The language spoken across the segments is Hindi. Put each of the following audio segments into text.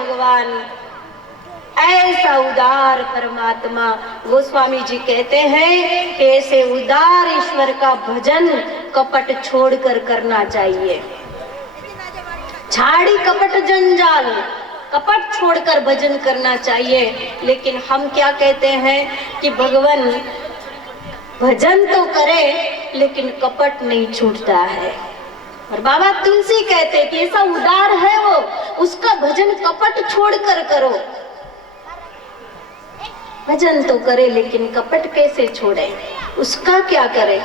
भगवान, ऐसा उदार परमात्मा। गोस्वामी जी कहते हैं कि ऐसे उदार ईश्वर का भजन कपट छोड़कर करना चाहिए। झाड़ी कपट जंजाल, कपट छोड़कर भजन करना चाहिए। लेकिन हम क्या कहते हैं कि भगवान भजन तो करे लेकिन कपट नहीं छूटता है। और बाबा तुलसी कहते हैं कि ऐसा उदार है वो, उसका भजन कपट छोड़कर करो। भजन तो करे लेकिन कपट कैसे छोड़े, उसका क्या करे?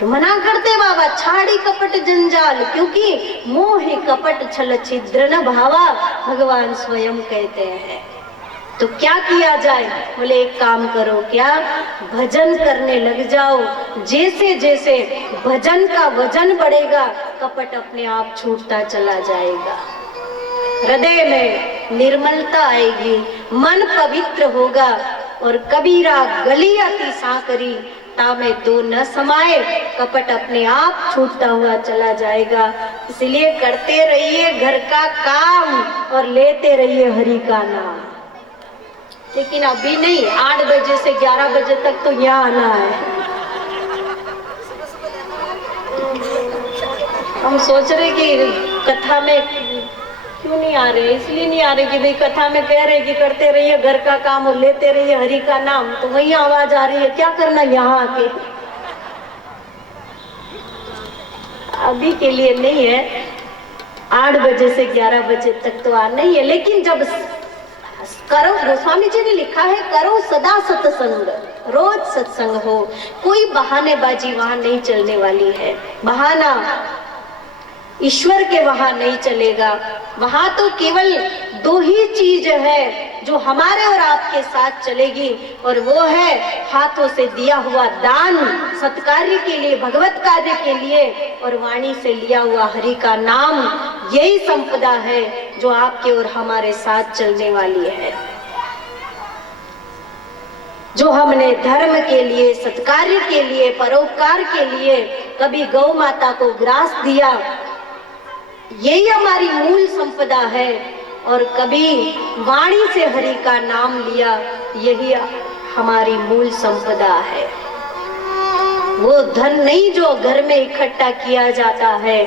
तो मना करते बाबा, छाड़ी कपट जंजाल, क्योंकि मोह कपट छल छिद्र न भावा, भगवान स्वयं कहते हैं। तो क्या किया जाए? बोले एक काम करो, क्या भजन करने लग जाओ। जैसे जैसे भजन का वजन बढ़ेगा कपट अपने आप छूटता चला जाएगा। हृदय में निर्मलता आएगी, मन पवित्र होगा। और कबीरा गली अति सांकरी, तामे दो न समाये, कपट अपने आप छूटता हुआ चला जाएगा। इसलिए करते रहिए घर का काम और लेते रहिए हरि का नाम। लेकिन अभी नहीं, 8 बजे से 11 बजे तक तो यहाँ आना है। हम सोच रहे कि कथा में क्यों नहीं आ रहे, इसलिए नहीं आ रहे कि भाई कथा में कह रहे कि करते रहिए घर का काम और लेते रहिए हरि का नाम, तो वही आवाज आ रही है। क्या करना यहाँ आके? अभी के लिए नहीं है, 8 बजे से 11 बजे तक तो आना ही है। लेकिन जब करो, गोस्वामी जी ने लिखा है, करो सदा सत्संग, रोज सत्संग हो। कोई बहानेबाजी वहां नहीं चलने वाली है। बहाना ईश्वर के वहां नहीं चलेगा। वहां तो केवल 2 ही चीज है जो हमारे और आपके साथ चलेगी, और वो है हाथों से दिया हुआ दान सत्कार्य के लिए, भगवत कार्य के लिए, और वाणी से लिया हुआ हरि का नाम। यही संपदा है जो आपके और हमारे साथ चलने वाली है। जो हमने धर्म के लिए, सत्कार्य के लिए, परोपकार के लिए कभी गौ माता को ग्रास दिया, यही हमारी मूल संपदा है। और कभी वाणी से हरि का नाम लिया, यही हमारी मूल संपदा है। वो धन नहीं जो घर में इकट्ठा किया जाता है,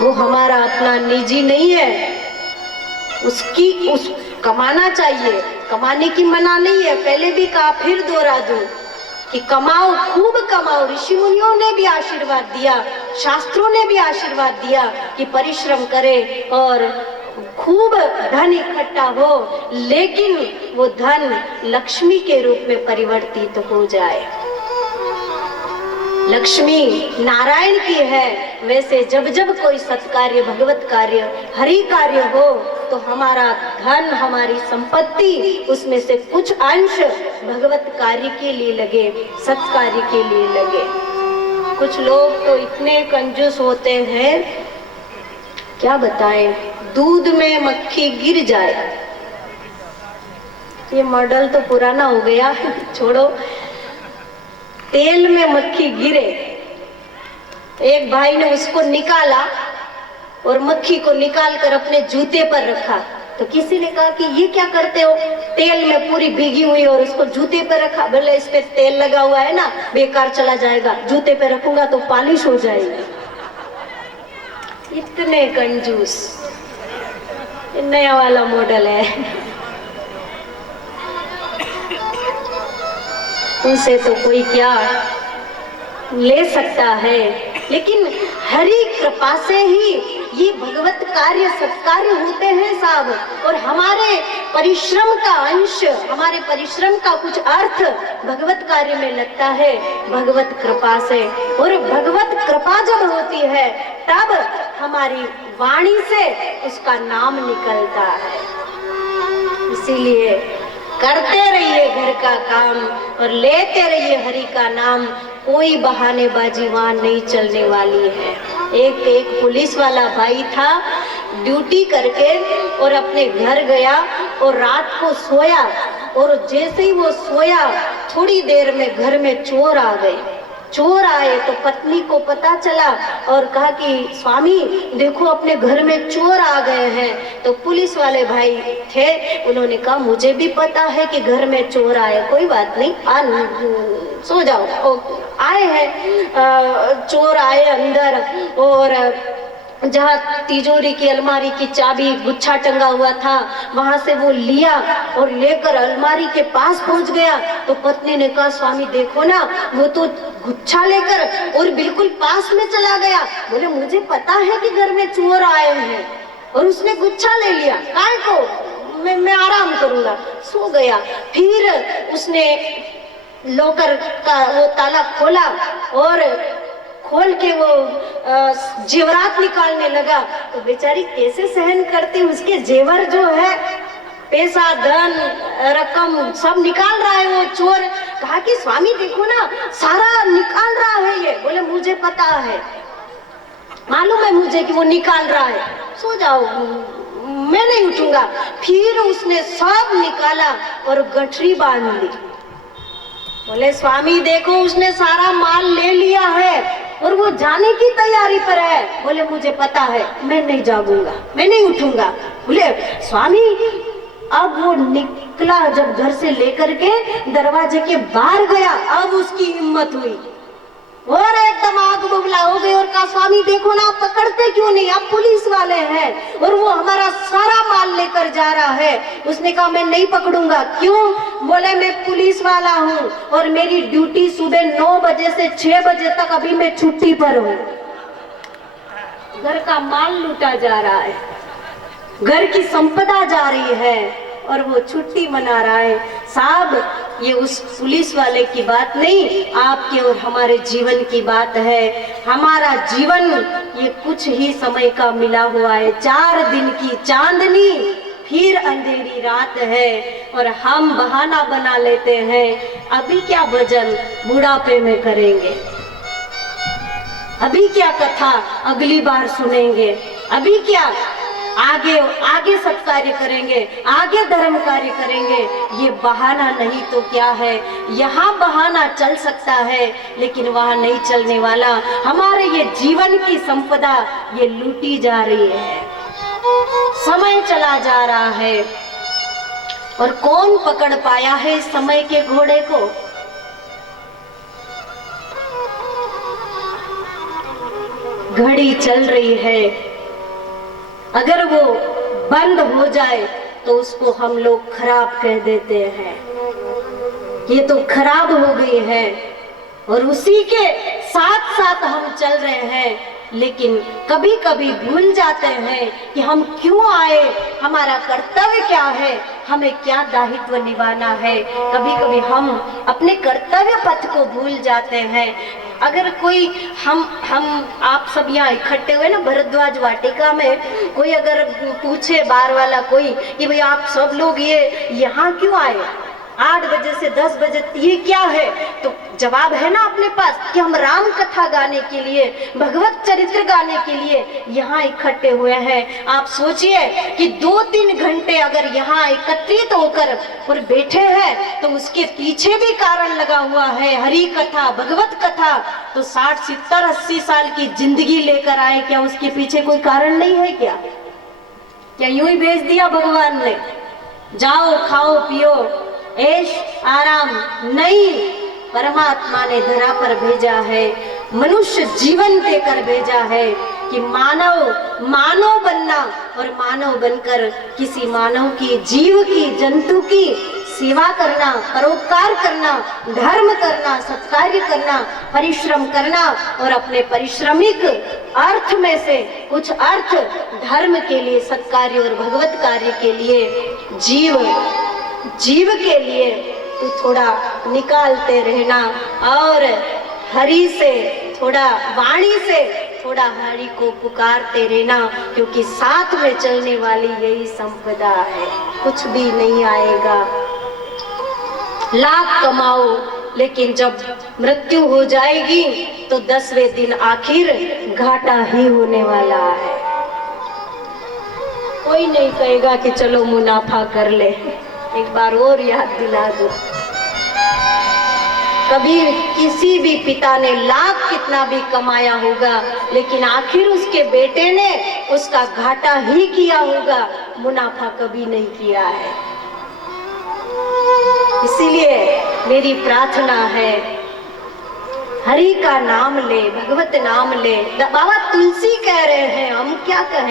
वो हमारा अपना निजी नहीं है। उस कमाना चाहिए, कमाने की मना नहीं है। पहले भी कहा, फिर दोहरा दूं कि कमाओ, खूब कमाओ। ऋषि मुनियों ने भी आशीर्वाद दिया, शास्त्रों ने भी आशीर्वाद दिया कि परिश्रम करें और खूब धन इकट्ठा हो, लेकिन वो धन लक्ष्मी के रूप में परिवर्तित हो जाए। लक्ष्मी नारायण की है, वैसे जब जब कोई सत्कार्य, भगवत कार्य, हरि कार्य हो, तो हमारा धन, हमारी संपत्ति, उसमें से कुछ अंश भगवत कार्य के लिए लगे, सत्कार्य के लिए लगे। कुछ लोग तो इतने कंजूस होते हैं, क्या बताएं, दूध में मक्खी गिर जाए। ये मॉडल तो पुराना हो गया, छोड़ो। तेल में मक्खी गिरे, एक भाई ने उसको निकाला और मक्खी को निकाल कर अपने जूते पर रखा। तो किसी ने कहा कि ये क्या करते हो? तेल में पूरी भीगी हुई और उसको जूते पर रखा। बोले इस पे तेल लगा हुआ है ना, बेकार चला जाएगा, जूते पे रखूंगा तो पॉलिश हो जाएगी। इतने कंजूस, नया वाला मॉडल है। उनसे तो कोई क्या ले सकता है, लेकिन हरि कृपा से ही ये भगवत कार्य, सत्कार्य होते हैं साहब। और हमारे परिश्रम का अंश, हमारे परिश्रम का कुछ अर्थ भगवत कार्य में लगता है, भगवत कृपा से। और भगवत कृपा जब होती है तब हमारी वाणी से उसका नाम निकलता है। इसीलिए करते रहिए घर का काम और लेते रहिए हरि का नाम। कोई बहानेबाजी वहां नहीं चलने वाली है। एक पुलिस वाला भाई था, ड्यूटी करके और अपने घर गया और रात को सोया, और जैसे ही वो सोया थोड़ी देर में घर में चोर आ गए। चोर आए तो पत्नी को पता चला और कहा कि स्वामी देखो अपने घर में चोर आ गए हैं। तो पुलिस वाले भाई थे, उन्होंने कहा मुझे भी पता है कि घर में चोर आए, कोई बात नहीं, सो जाओ। आए हैं, चोर आए अंदर और जहाँ तिजोरी की अलमारी की चाबी गुच्छा टंगा हुआ था वहां से वो लिया और लेकर अलमारी के पास पहुंच गया। तो पत्नी ने कहा स्वामी देखो ना, वो तो गुच्छा लेकर और बिल्कुल पास में चला गया। बोले मुझे पता है कि घर में चोर आए हैं और उसने गुच्छा ले लिया, काय को मैं आराम करूंगा, सो गया। फिर उसने लॉकर का वो ताला खोला और खोल के वो जेवरात निकालने लगा। तो बेचारी कैसे सहन करती, उसके जेवर जो है पैसा धन रकम सब निकाल रहा है वो चोर। कहा कि स्वामी देखो ना सारा निकाल रहा है ये। बोले मुझे पता है, मालूम है मुझे कि वो निकाल रहा है, सो जाओ मैं नहीं उठूंगा। फिर उसने सब निकाला और गठरी बांध ली। बोले स्वामी देखो उसने सारा माल ले लिया है और वो जाने की तैयारी पर है। बोले मुझे पता है, मैं नहीं जागूंगा, मैं नहीं उठूंगा। बोले स्वामी अब वो निकला, जब घर से लेकर के दरवाजे के बाहर गया, अब उसकी हिम्मत हुई और एकदम आग बबूला हो गई और कहा स्वामी देखो ना आप पकड़ते क्यों नहीं, आप पुलिस वाले हैं और वो हमारा सारा माल लेकर जा रहा है। उसने कहा मैं नहीं पकड़ूंगा। क्यों? बोले मैं पुलिस वाला हूँ और मेरी ड्यूटी सुबह 9 बजे से 6 बजे तक, अभी मैं छुट्टी पर हूँ। घर का माल लूटा जा रहा है, घर की संपदा जा रही है और वो छुट्टी मना रहा है। साहब ये उस पुलिस वाले की बात नहीं, आपके और हमारे जीवन की बात है। हमारा जीवन ये कुछ ही समय का मिला हुआ है, 4 दिन की चांदनी फिर अंधेरी रात है और हम बहाना बना लेते हैं अभी क्या भजन बुढ़ापे में करेंगे, अभी क्या कथा अगली बार सुनेंगे, अभी क्या आगे आगे सत्कार्य करेंगे, आगे धर्म कार्य करेंगे। ये बहाना नहीं तो क्या है। यहाँ बहाना चल सकता है लेकिन वहाँ नहीं चलने वाला। हमारे ये जीवन की संपदा ये लूटी जा रही है, समय चला जा रहा है और कौन पकड़ पाया है इस समय के घोड़े को। घड़ी चल रही है, अगर वो बंद हो जाए तो उसको हम लोग खराब कह देते हैं, ये तो खराब हो गई है और उसी के साथ साथ हम चल रहे हैं। लेकिन कभी कभी भूल जाते हैं कि हम क्यों आए, हमारा कर्तव्य क्या है, हमें क्या दायित्व निभाना है। कभी कभी हम अपने कर्तव्य पथ को भूल जाते हैं। अगर कोई हम आप सब यहाँ इकट्ठे हुए ना भरद्वाज वाटिका में, कोई अगर पूछे बार वाला कोई कि भाई आप सब लोग ये यहाँ क्यों आए 8 बजे से 10 बजे, ये क्या है, तो जवाब है ना अपने पास कि हम राम कथा गाने के लिए, भगवत चरित्र गाने के लिए यहाँ इकट्ठे हुए हैं। आप सोचिए कि 2-3 घंटे अगर यहाँ एकत्रित होकर और बैठे हैं तो उसके पीछे भी कारण लगा हुआ है, हरि कथा भगवत कथा। तो 60, 70, 80 साल की जिंदगी लेकर आए, क्या उसके पीछे कोई कारण नहीं है क्या? क्या यूं ही भेज दिया भगवान ने, जाओ खाओ पियो ऐश आराम? नहीं, परमात्मा ने धरा पर भेजा है, मनुष्य जीवन देकर भेजा है कि मानव बनना और मानव बनकर किसी मानव की, जीव की, जंतु की सेवा करना, परोपकार करना, धर्म करना, सत्कार्य करना, परिश्रम करना और अपने परिश्रमिक अर्थ में से कुछ अर्थ धर्म के लिए, सत्कार्य और भगवत कार्य के लिए, जीव के लिए तो थोड़ा निकालते रहना और हरि से थोड़ा, वाणी से थोड़ा हरि को पुकारते रहना, क्योंकि साथ में चलने वाली यही संपदा है, कुछ भी नहीं आएगा। लाख कमाओ लेकिन जब मृत्यु हो जाएगी तो 10वें दिन आखिर घाटा ही होने वाला है। कोई नहीं कहेगा कि चलो मुनाफा कर ले। एक बार और याद दिला दो, कभी किसी भी पिता ने लाख कितना भी कमाया होगा, लेकिन आखिर उसके बेटे ने उसका घाटा ही किया होगा, मुनाफा कभी नहीं किया है। इसीलिए मेरी प्रार्थना है, हरि का नाम ले, भगवत नाम ले। बाबा तुलसी कह रहे हैं, हम क्या कहें।